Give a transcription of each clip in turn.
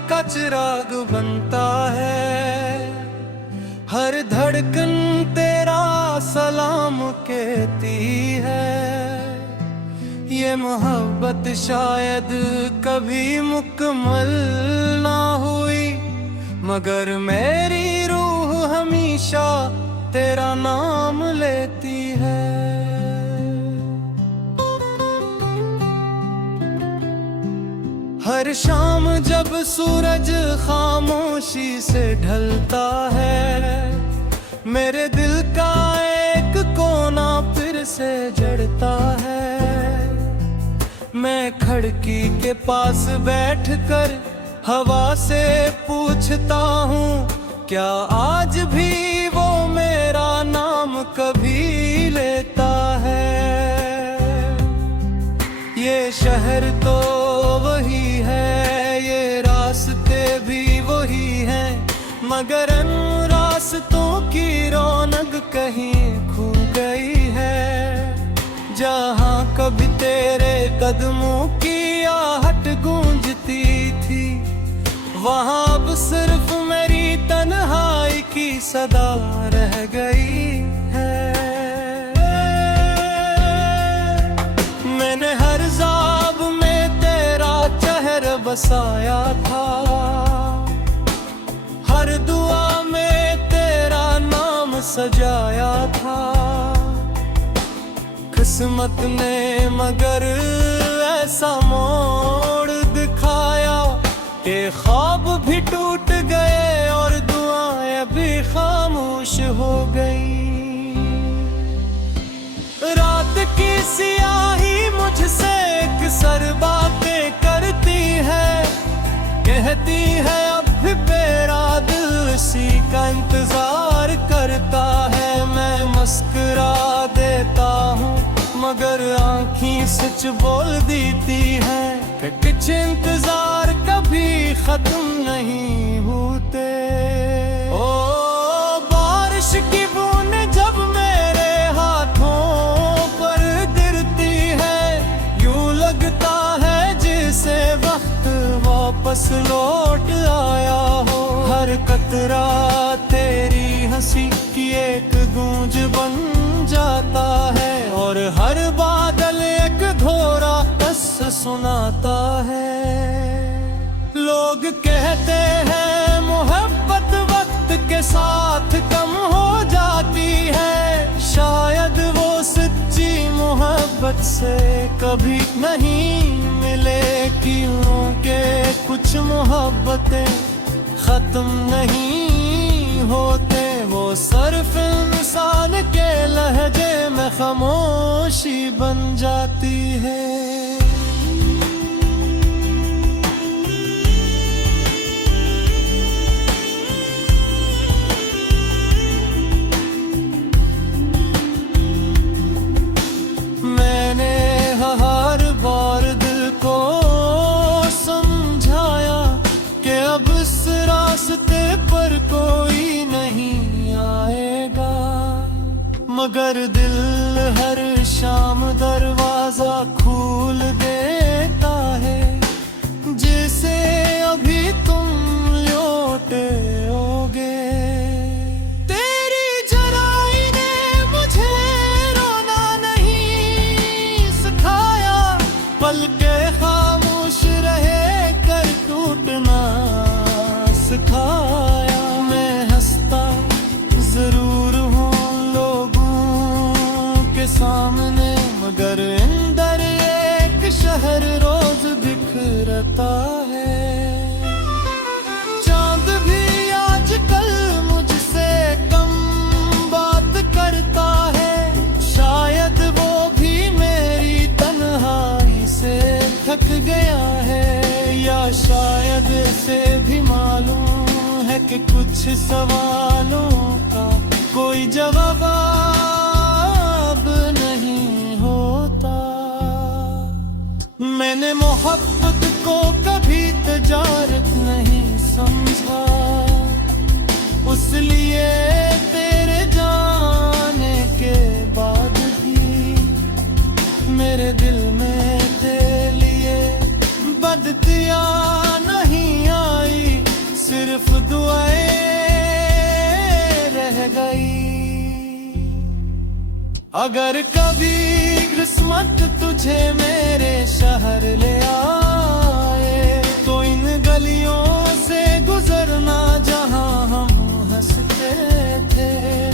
का चिराग बनता है। हर धड़कन तेरा सलाम कहती है। ये मोहब्बत शायद कभी मुकम्मल ना हुई, मगर मेरी रूह हमेशा तेरा नाम लेती है। हर शाम जब सूरज खामोशी से ढलता है, मेरे दिल का एक कोना फिर से जड़ता है। मैं खिड़की के पास बैठकर हवा से पूछता हूँ, क्या आज भी वो मेरा नाम कभी लेता है। ये शहर तो वही है, ये रास्ते भी वही हैं, मगर इन रास्तों की रौनक कहीं खो गई है। जहाँ कभी तेरे कदमों की आहट गूंजती थी, वहाँ अब सिर्फ मेरी तन्हाई की सदा रह गई है। मैंने हर ख्वाब में तेरा चेहरा बसाया था, हर दुआ में तेरा नाम सजाया था। किस्मत ने मगर ऐसा मोड़ दिखाया कि ख्वाब भी टूट गए और दुआएं भी खामोश हो गई। रात की सियाही मुझसे अक्सर बातें करती है, कहती है अब भी मेरा दिल इसी का इंतजार करता है। मैं मुस्कुरा देता हूँ मगर आँखें सच बोल देती है कि कुछ इंतजार कभी खत्म नहीं होते। ओ बारिश की बूंदें जब मेरे हाथों पर गिरती है, यूं लगता है जैसे वक्त वापस लौट आया हो। हर कतरा तेरी हंसी की एक गूंज बन जाता है और हर बादल एक घोरा किस्सा सुनाता है। लोग कहते हैं मोहब्बत वक्त के साथ कम हो जाती है, शायद वो सच्ची मोहब्बत से कभी नहीं मिले। क्योंकि कुछ मोहब्बतें खत्म नहीं होते, वो सिर्फ इंसान के लहजे में खामोशी बन जाती है। मैंने हर बार दिल को समझाया कि अब इस रास्ते पर कोई नहीं आएगा, मगर दिल हर शाम दरवाजा खोल देता है, जैसे अभी तुम लौटे होगे। तेरी जुदाई ने मुझे रोना नहीं सिखाया, पलके खामोश रहे कर टूटना सिखाया। मैं हंसता जरूर हूँ सामने, मगर अंदर एक शहर रोज बिखरता है। चांद भी आजकल मुझसे कम बात करता है, शायद वो भी मेरी तन्हाई से थक गया है। या शायद से भी मालूम है कि कुछ सवालों का कोई जवाब मैंने मोहब्बत को कभी तजारत नहीं समझा, उसलिए तेरे जाने के बाद भी मेरे दिल में तेरे लिए बदतियाँ नहीं आई। अगर कभी किस्मत तुझे मेरे शहर ले आए तो इन गलियों से गुजरना जहां हम हंसते थे।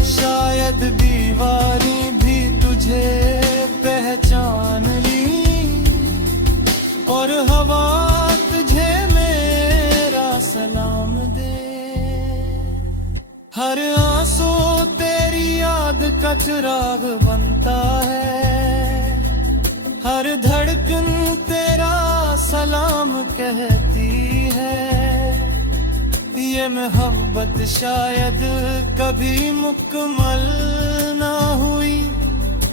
शायद दीवारी भी तुझे पहचान ली और हवा तुझे मेरा सलाम दे। हर आंसू तेरी याद का चिराग बनता है, हर धड़कन तेरा सलाम कहती है। ये मोहब्बत शायद कभी मुकम्मल ना हुई,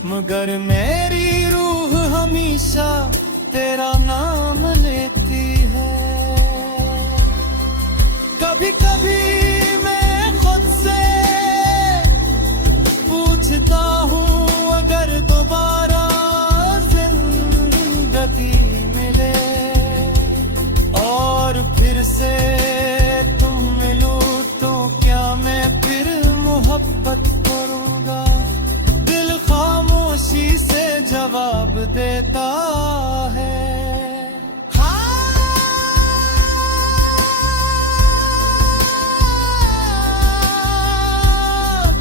मगर मेरी रूह हमेशा तेरा नाम लेती है। कभी कभी मैं खुद से पूछता हूँ, अगर दोबारा जिंदगी मिले और फिर से तुम मिलो तो क्या मैं फिर मोहब्बत करूँगा? दिल खामोशी से जवाब देता है।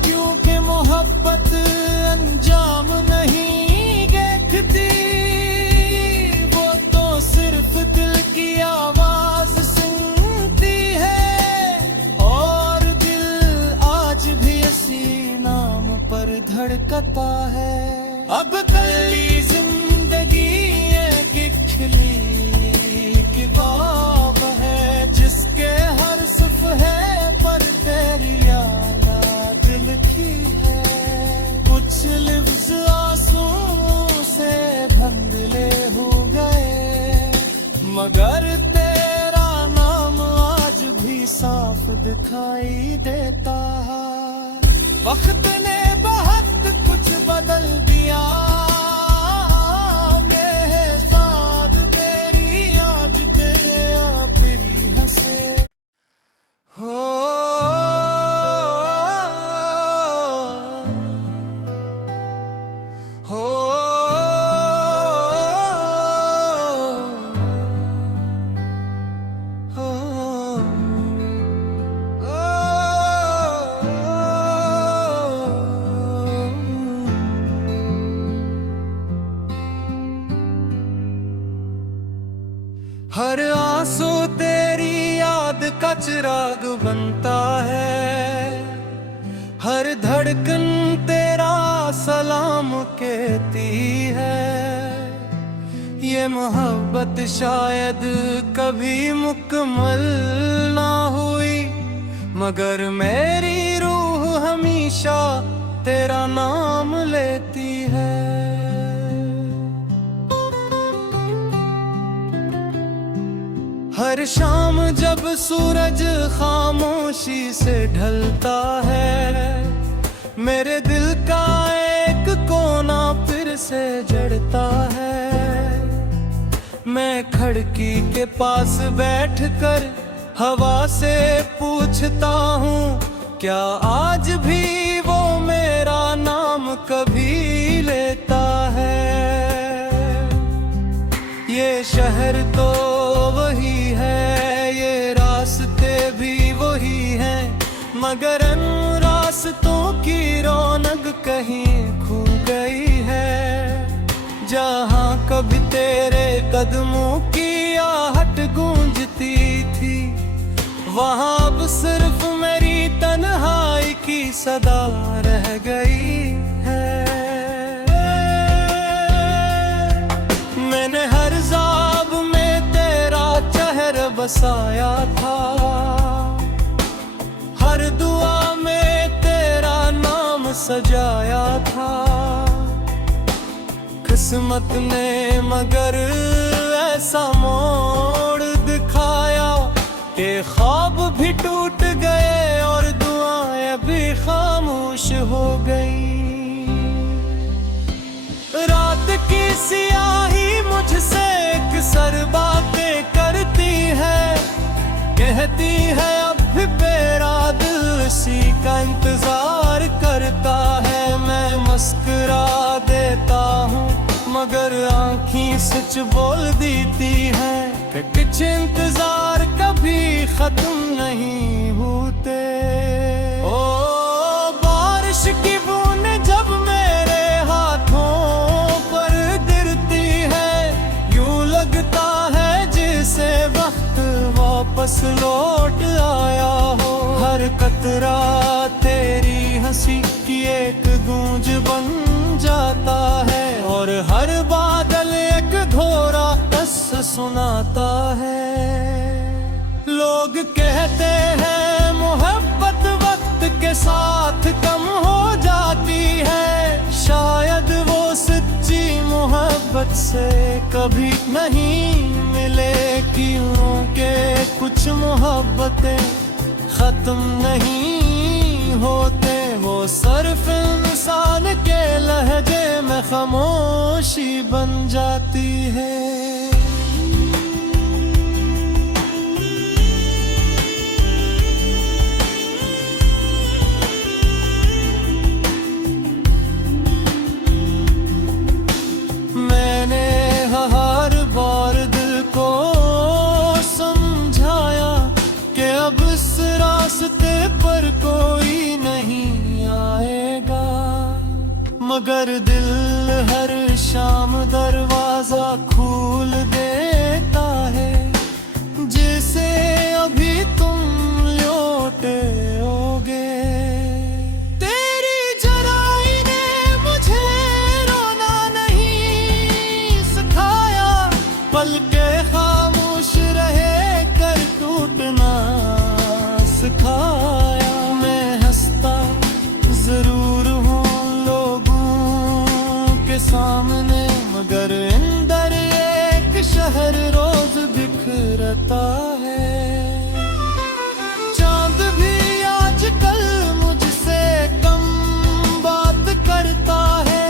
क्योंकि मोहब्बत अंजाम नहीं देखती, वो तो सिर्फ दिल की आवाज सुनती है। और दिल आज भी इसी नाम पर धड़कता है। अब कली जिंदगी एक खिली किताब है, जिसके हर सफ़हे पर तेरी याद लिखी है। कुछ लफ्ज़ आंसू से धुंधले हो गए, मगर तेरा नाम आज भी साफ दिखाई देता है। वक्त ने बहुत कुछ बदल दिया, मेरे साथ तेरी आज तेरे आप ही हंसे। हो हो हर आंसू तेरी याद का चिराग बनता है, हर धड़कन तेरा सलाम कहती है। ये मोहब्बत शायद कभी मुकम्मल ना हुई, मगर मेरी रूह हमेशा तेरा नाम लेती है। हर शाम जब सूरज खामोशी से ढलता है, मेरे दिल का एक कोना फिर से जड़ता है। मैं खिड़की के पास बैठकर हवा से पूछता हूँ, क्या आज भी वो मेरा नाम कभी लेता है? ये शहर तो वही है, ये रास्ते भी वही हैं, मगर इन रास्तों की रौनक कहीं खो गई है। जहाँ कभी तेरे कदमों की आहट गूंजती थी, वहाँ अब सिर्फ मेरी तन्हाई की सदा रह गई है। मैंने हर ख्वाब में तेरा चेहरा बसाया था, हर दुआ में तेरा नाम सजाया था। किस्मत ने मगर ऐसा मोड़ दिखाया कि ख्वाब भी टूट गए और दुआएं भी खामोश हो गई। रात की सियाही मुझसे अक्सर बातें करती है, कहती है अब भी मेरा दिल इसी का इंतजार करता है। मैं मुस्कुरा देता हूँ मगर आँखें सच बोल देती हैं कि कुछ इंतजार कभी खत्म नहीं होते। ओ बारिश की बूंदें जब मेरे हाथों पर गिरती है यूं लगता है जैसे वक्त वापस लौट आया हो। हर कतरा तेरी हंसी की एक गूंज बन जाता है और हर बादल एक घोरा किस्सा सुनाता है। लोग कहते हैं मोहब्बत वक्त के साथ कम हो जाती है, शायद वो सच्ची मोहब्बत से कभी नहीं मिले। क्योंकि कुछ मोहब्बतें खत्म नहीं होते, वो सिर्फ इंसान के लहजे में खामोशी बन जाती है। मैंने हर बार दिल को समझाया कि अब इस रास्ते पर कोई नहीं आएगा, मगर दिल हर शाम दरवाजा खोल देता है जैसे अभी तुम लौटे होगे। तेरी जुदाई ने मुझे रोना नहीं सिखाया, पल के खामोश रहे कर टूटना सिखाया। मैं हंसता जरूर हूँ लोगों के सामने, मगर अंदर एक शहर रोज बिखरता है। चांद भी आजकल मुझसे कम बात करता है,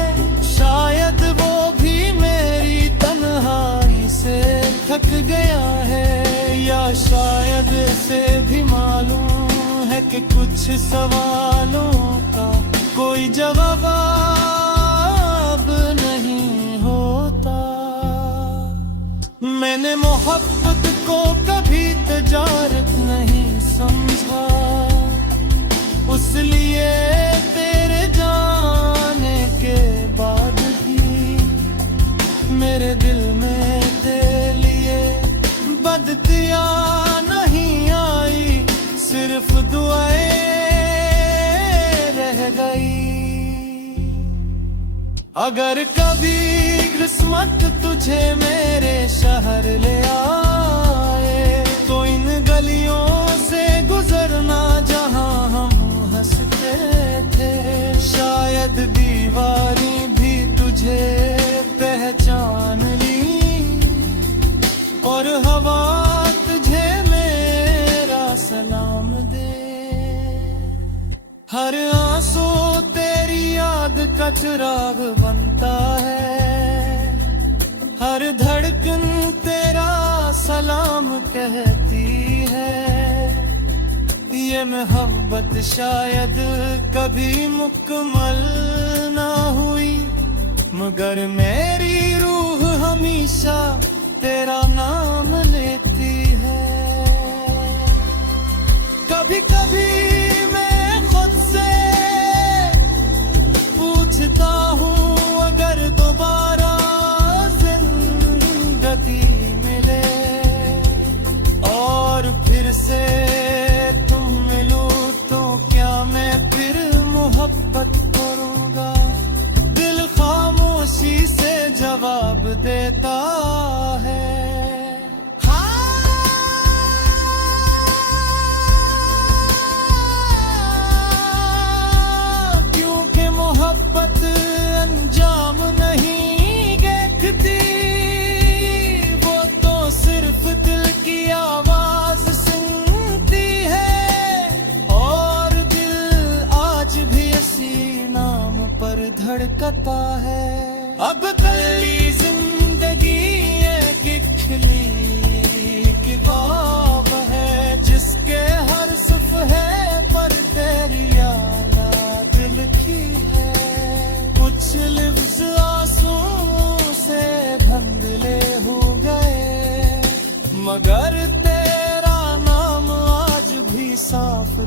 शायद वो भी मेरी तन्हाई से थक गया है, या शायद से भी मालूम है कि कुछ सवालों का कोई जवाब नहीं होता। मैंने मोहब्बत को कभी तजारत नहीं समझा, उसलिए तेरे जाने के बाद भी मेरे दिल में तेरे लिए बदतिया नहीं आई, सिर्फ दुआएं रह गई। अगर कभी किस्मत तुझे मेरे शहर ले आए तो इन गलियों से गुजरना जहां हम हंसते थे, शायद दीवारी भी तुझे पहचान ली और हवा तुझे मेरा सलाम दे। हर आंसू तेरी याद का चिराग बनता है, हर धड़कन तेरा सलाम कहती है। ये मोहब्बत शायद कभी मुकम्मल ना हुई, मगर मेरी रूह हमेशा तेरा नाम लेती है। कभी कभी मैं खुद से पूछता हूँ, अगर दोबारा जिंदगी मिले और फिर से तुम मिलो तो क्या मैं फिर मोहब्बत करूँगा? दिल खामोशी से जवाब देता है। हाँ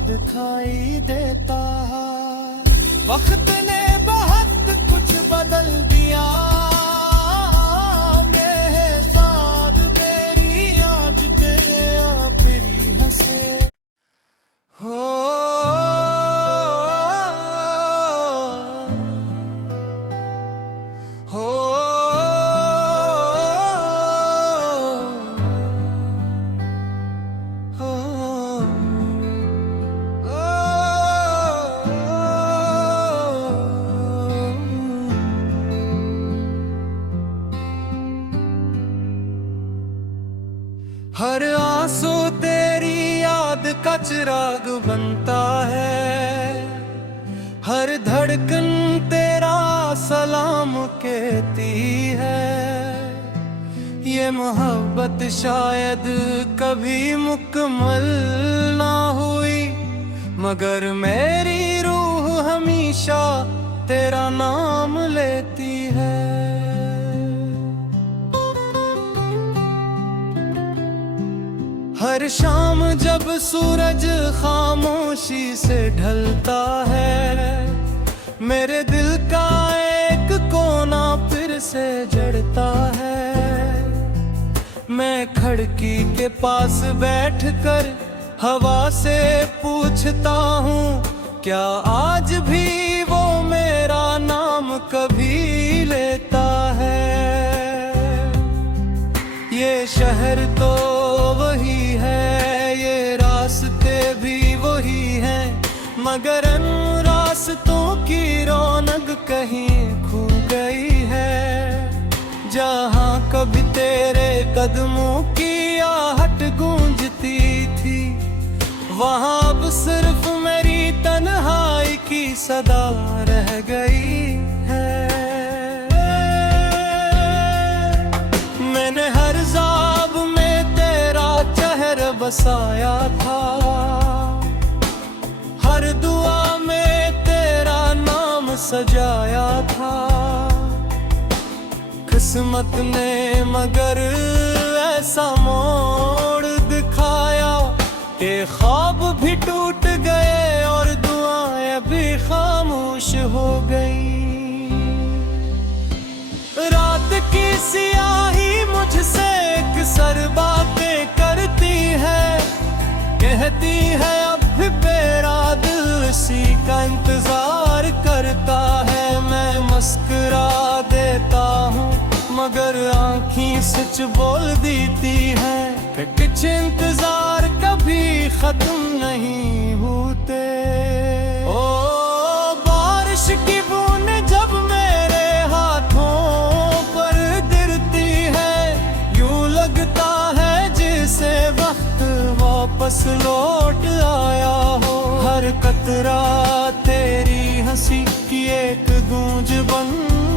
दिखाई देता है। वक्त ने बहुत कुछ बदल दिया, मेरे साथ मेरी आज तेरे आप ही हंसे हो। हर आंसू तेरी याद का चिराग बनता है, हर धड़कन तेरा सलाम कहती है। ये मोहब्बत शायद कभी मुकम्मल ना हुई, मगर मेरी रूह हमेशा तेरा नाम लेती है। हर शाम जब सूरज खामोशी से ढलता है, मेरे दिल का एक कोना फिर से जड़ता है। मैं खिड़की के पास बैठकर हवा से पूछता हूँ, क्या आज भी वो मेरा नाम कभी लेता है। ये शहर तो वही है, ये रास्ते भी वही हैं, मगर इन रास्तों की रौनक कहीं खो गई है। जहाँ कभी तेरे कदमों की आहट गूंजती थी, वहाँ अब सिर्फ मेरी तन्हाई की सदा रह गई है। मैंने हर ख्वाब में तेरा चेहरा बसाया था, हर दुआ में तेरा नाम सजाया था। किस्मत ने मगर ऐसा मोड़ दिखाया कि ख्वाब भी टूट गए और दुआएं भी खामोश हो गई। रात की सियाही मुझसे अक्सर बातें करती है, कहती है अब भी मेरा दिल इसी का इंतजार करता है। मैं मुस्कुरा देता हूँ मगर आँखें सच बोल देती है कि कुछ इंतजार कभी खत्म नहीं होते। ओ बारिश की बूंद जब मेरे हाथों पर गिरती है, यूं लगता है जैसे वक्त वापस लौट आया हो। हर कतरा तेरी हंसी की एक गूंज बन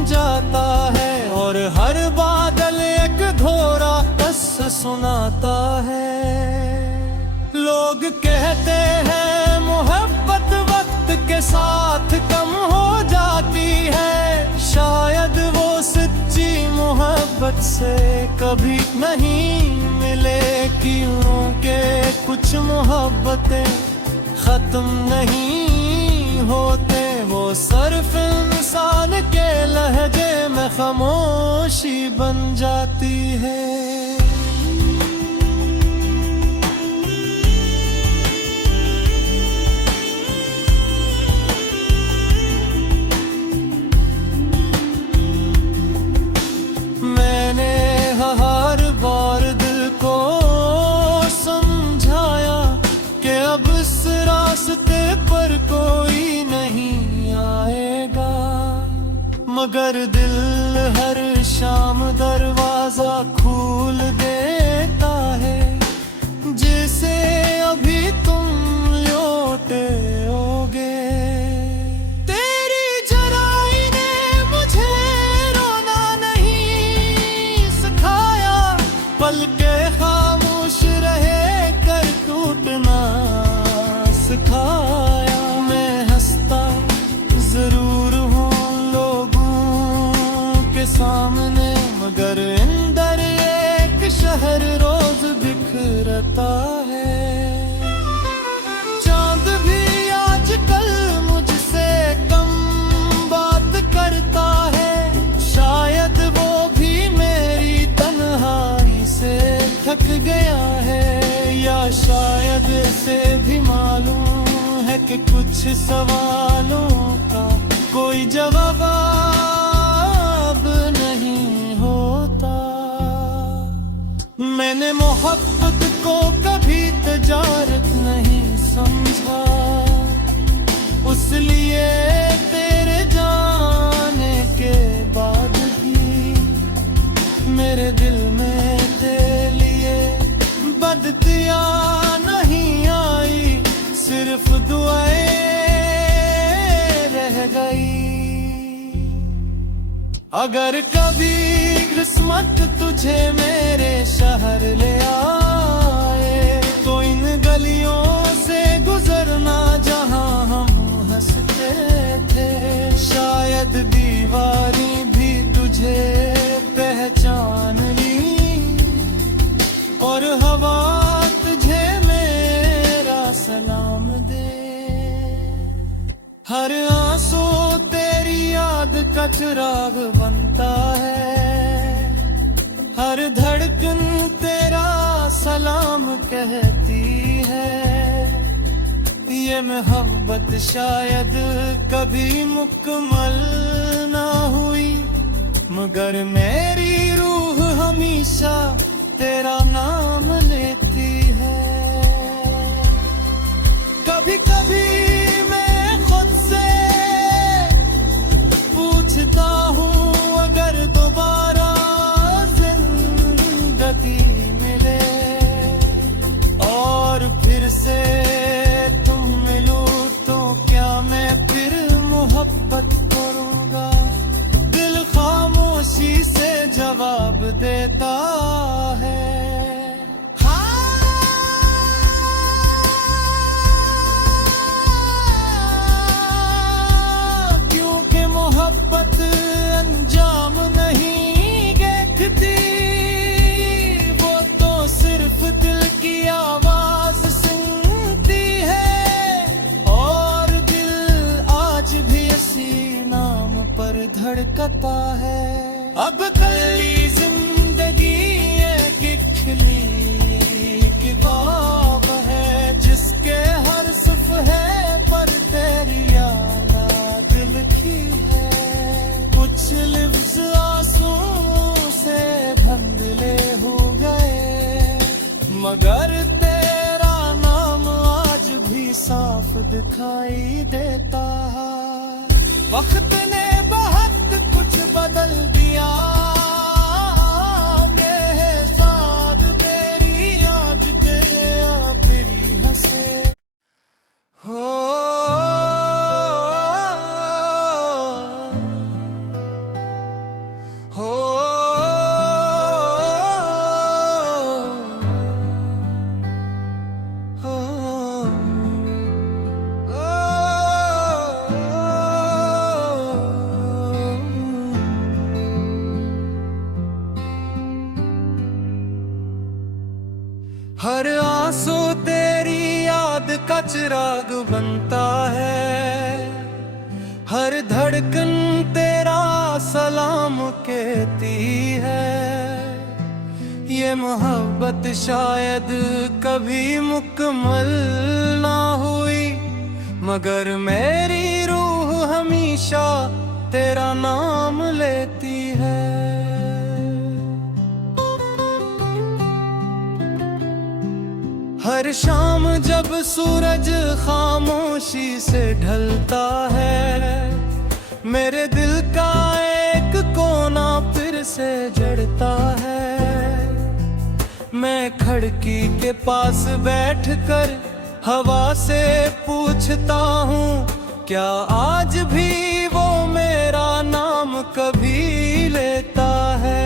जाता है और हर बादल एक घोरा बस सुनाता है। लोग कहते हैं मोहब्बत वक्त के साथ कम हो जाती है, शायद वो सच्ची मोहब्बत से कभी नहीं मिले। क्योंकि कुछ मोहब्बतें खत्म नहीं होते, वो सिर्फ इंसान के लहजे में खामोशी बन जाती है। मैंने हर बार दिल को समझाया कि अब इस रास्ते पर कोई नहीं आएगा, मगर दिल हर शाम दरवाजा खोल देता है, जैसे अभी तुम लौटे होगे। तेरी जुदाई ने मुझे रोना नहीं सिखाया, पल के खामोश रहे कर टूटना सिखाया। मैं हंसता जरूर हूँ लोगों के सामने, मगर अंदर एक गया है, या शायद से भी मालूम है कि कुछ सवालों का कोई जवाब नहीं होता। मैंने मोहब्बत को कभी तजारत नहीं समझा, उसलिए तेरे जाने के बाद भी मेरे दिल में तेरे लिए बदतिया नहीं आई, सिर्फ दुआएं रह गई। अगर कभी किस्मत तुझे मेरे शहर ले आए, तो इन गलियों से गुजरना जहां हम हंसते थे। शायद दीवारी भी तुझे पहचान ली, और हवा तुझे मेरा सलाम दे। हर आंसू तेरी याद का चिराग बनता है, हर धड़कन तेरा सलाम कहती है। ये मोहब्बत शायद कभी मुकम्मल ना हुई, मगर मेरी रूह हमेशा तेरा नाम लेती है। कभी कभी मैं खुद से पूछता हूँ, अगर दोबारा जिंदगी मिले और फिर से तुम मिलो, तो क्या मैं फिर मोहब्बत करूँगा? दिल खामोशी से जवाब देता है। क्योंकि मोहब्बत अंजाम नहीं देखती, वो तो सिर्फ दिल की आवाज सुनती है। और दिल आज भी इसी नाम पर धड़कता है। अब कली जिंदगी एक खिली किताब है, जिसके हर सफ़हे पर तेरी याद लिखी है। कुछ लिफ्ज़ आंसू से धुंधले हो गए, मगर तेरा नाम आज भी साफ दिखाई देता है। वक्त ने बहुत कुछ बदल दिया, मेरे साथ तेरी याद तेरा फिर हंसे। हो हो हर आंसू तेरी याद का चिराग बनता है, हर धड़कन तेरा सलाम कहती है। ये मोहब्बत शायद कभी मुकम्मल ना हुई, मगर मेरी रूह हमेशा तेरा नाम लेती है। हर शाम जब सूरज खामोशी से ढलता है, मेरे दिल का एक कोना फिर से जड़ता है। मैं खिड़की के पास बैठकर हवा से पूछता हूँ, क्या आज भी वो मेरा नाम कभी लेता है?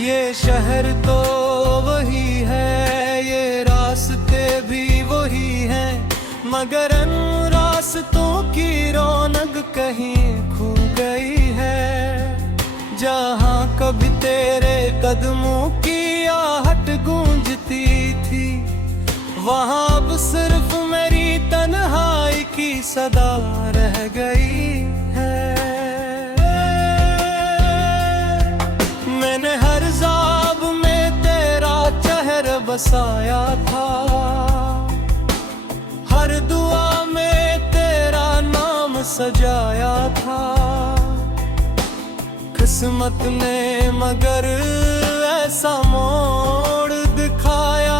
ये शहर तो वही है, ये रास्ते भी वही हैं, मगर इन रास्तों की रौनक कहीं खो गई है। जहाँ कभी तेरे कदमों की आहट गूंजती थी, वहाँ अब सिर्फ मेरी तन्हाई की सदा रह गई है। मैंने हर ख्वाब में बसाया था। हर दुआ में तेरा नाम सजाया था। किस्मत ने मगर ऐसा मोड़ दिखाया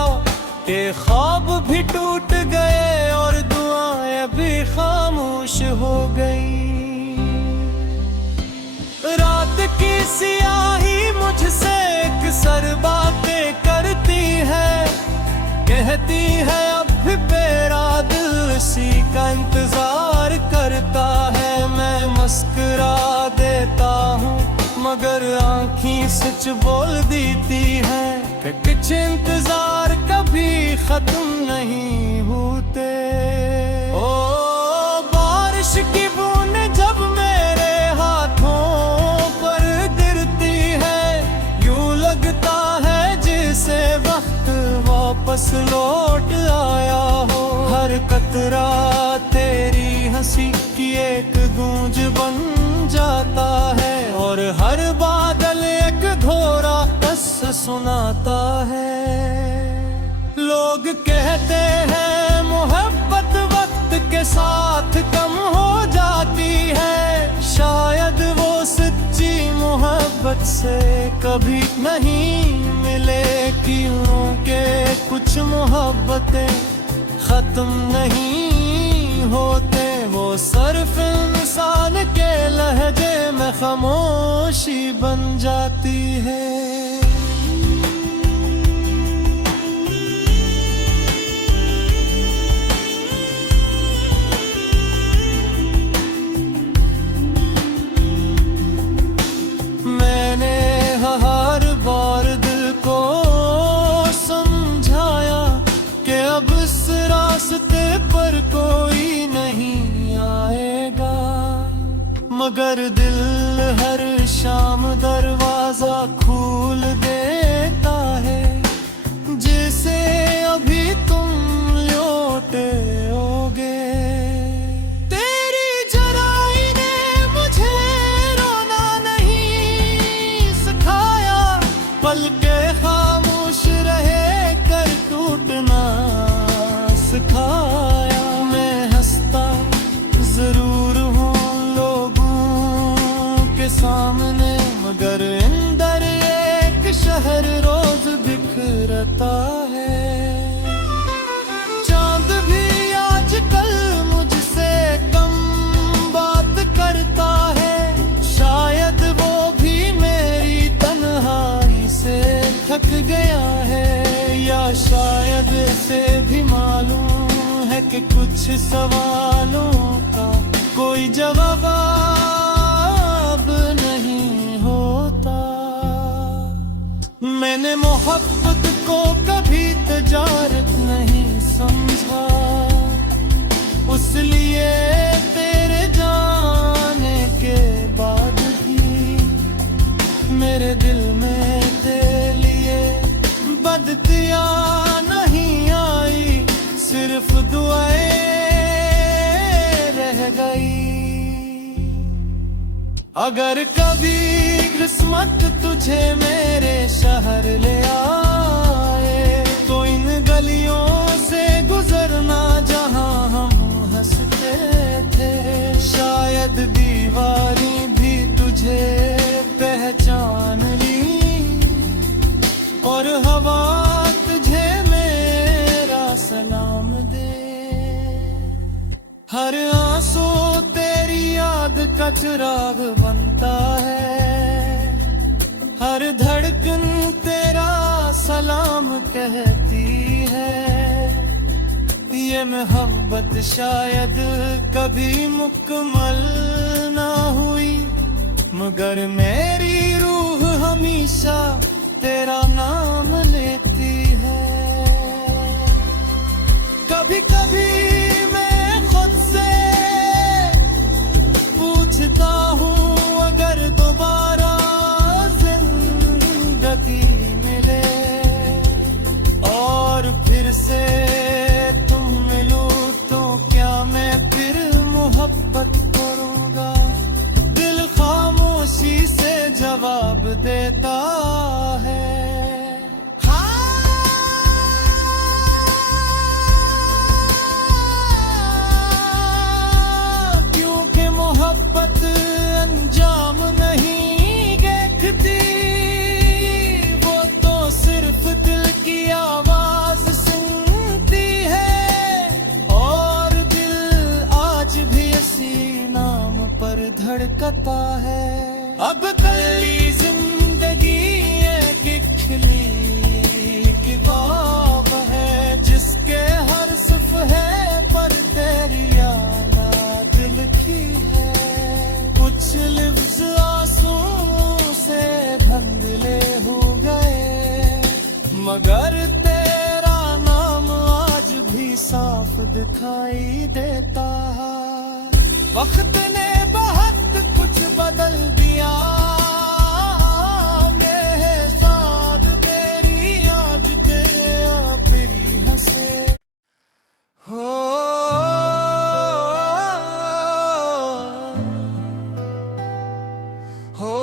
कि ख्वाब भी टूट गए और दुआएं भी खामोश हो गई। रात की सियाही मुझसे अक्सर बातें करती है, कहती है अब भी मेरा दिल इसी का इंतजार करता है। मैं मुस्कुरा देता हूँ मगर आँखें सच बोल देती है कि कुछ इंतजार कभी खत्म नहीं होते। ओ बारिश की बूंद जब मेरे हाथों पर गिरती है, यूं लगता है जैसे वक्त वापस लौट आया हो। हर कतरा तेरी हंसी की एक गूंज बन जाता है और हर बादल एक घोरा बस सुनाता है। लोग कहते हैं मोहब्बत वक्त के साथ कम हो जाती है, शायद वो सच्ची मोहब्बत से कभी नहीं मिले। क्योंकि कुछ मोहब्बतें खत्म नहीं होते, वो सिर्फ इंसान के लहजे में खामोशी बन जाती है। मैंने हर बार दिल को समझाया कि अब इस रास्ते पर कोई नहीं आएगा, मगर दिल हर शाम दरवाजा खोल देता है, जैसे अभी तुम लौटे होगे। तेरी जुदाई ने मुझे रोना नहीं सिखाया, पल के खामोश रहे कर टूटना सिखाया। मैं हंसता जरूर हूँ सामने, मगर अंदर एक शहर रोज बिखरता है। चांद भी आजकल मुझसे कम बात करता है, शायद वो भी मेरी तन्हाई से थक गया है, या शायद इसे भी मालूम है कि कुछ सवालों का कोई जवाब मैंने मोहब्बत को कभी तजारत नहीं समझा, उसलिए तेरे जाने के बाद भी मेरे दिल में तेरे लिए बदतिया नहीं आई, सिर्फ दुआएं रह गई। अगर कभी किस्मत तुझे मेरे शहर ले आए, तो इन गलियों से गुजरना जहां हम हंसते थे, शायद दीवारी भी तुझे पहचान ली और हवा तुझे मेरा सलाम दे। हर आंसू तेरी याद का चिराग बनता है, हर धड़कन तेरा सलाम कहती है। ये मोहब्बत शायद कभी मुकम्मल ना हुई, मगर मेरी रूह हमेशा तेरा नाम लेती है। कभी कभी मैं खुद से पूछता हूँ, अगर दोबारा जिंदगी मिले और फिर से तुम मिलो, तो क्या मैं फिर मोहब्बत करूँगा? दिल खामोशी से जवाब देता है हाँ। दिखाई देता है। वक्त ने बहुत कुछ बदल दिया, मेरे साथ तेरी याद तेरा फिर हंसे हो। हो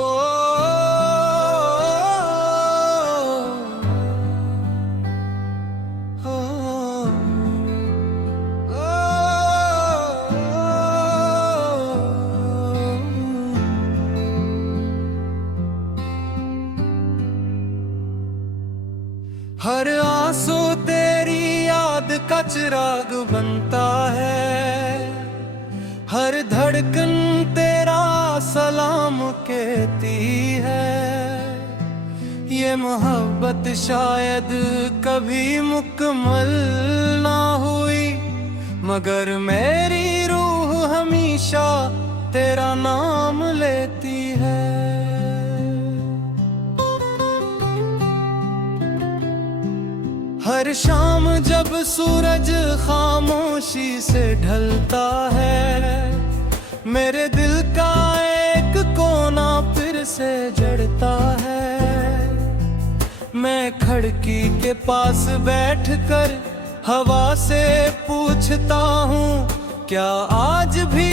हर आंसू तेरी याद का चिराग बनता है, हर धड़कन तेरा सलाम कहती है। ये मोहब्बत शायद कभी मुकम्मल ना हुई, मगर मेरी रूह हमेशा तेरा नाम लेती है। हर शाम जब सूरज खामोशी से ढलता है, मेरे दिल का एक कोना फिर से जड़ता है। मैं खिड़की के पास बैठकर हवा से पूछता हूँ, क्या आज भी